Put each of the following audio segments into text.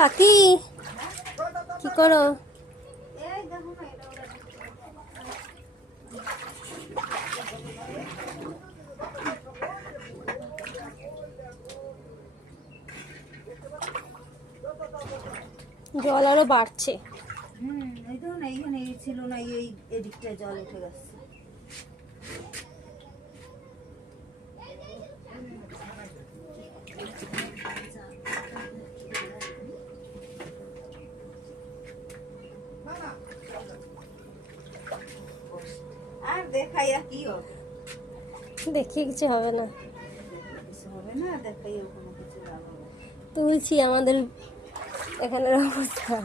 কাকি কি করো? জল আরো বাড়ছে। এই তো না, এইখানে ছিল না, এই এদিকটায় জল উঠে গেছে। আর দেখাইয়া কি হবে? দেখিয়ে কিছু হবে না, কিছু হবে না, দেখাইয়া কোনো কিছু লাভ হবে না। তুলছি আমাদের এখানের অবস্থা।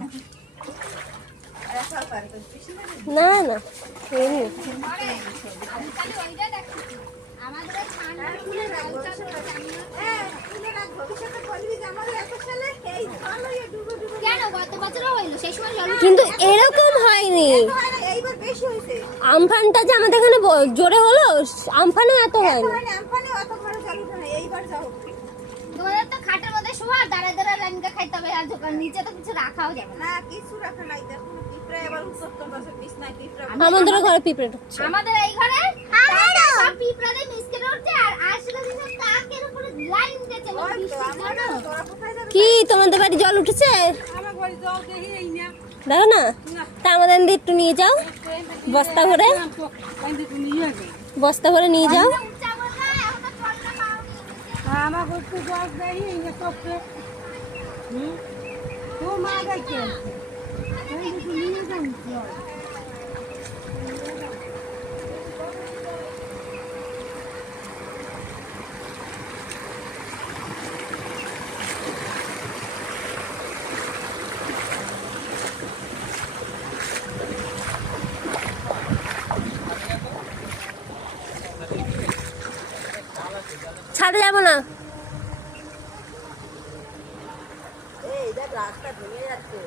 একা পার করছিস না? না না এমনি। কিন্তু এরকম হয়নি। আমফানটা যে আমাদের এখানে জোরে হলো, আমফানে এত হয়নি। তোমাদের তো খাটের মধ্যে শোয়া, দাঁড়া দাঁড়া রান্না খাইতে হবে, আর দোকান নিচে তো কিছু রাখাও যাবে না। না, কিছু রাখা নাই। দেখো পিঁপড়া এবার উত্তর পাশে বিছনায় পিঁপড়া। আমাদের ঘরে পিঁপড়ে ঢুকছে। আমাদের এই ঘরে সব পিঁপড়াদের মিসকে উঠছে, আর আশীর্বাদ সব তাকের উপরে লাইন দিয়েছে বৃষ্টির জন্য। তোরা কোথায় যাবে? কি তোমাদের বাড়ি জল উঠেছে? আমার ঘরে জল দেখি এই না। দেখো না, তা আমাদের এদিকে একটু নিয়ে যাও, বস্তা ভরে বস্তা ভরে নিয়ে যাও। উঠছে বললে এখন তো চলতে পারো। আমার ঘরে তো জল দেখি এই না সবকে। তো মা দেখে এই যে নিয়ে যান জল। ছাদে যাবো না। এই দেখ রাস্তা ভেঙে যাচ্ছে।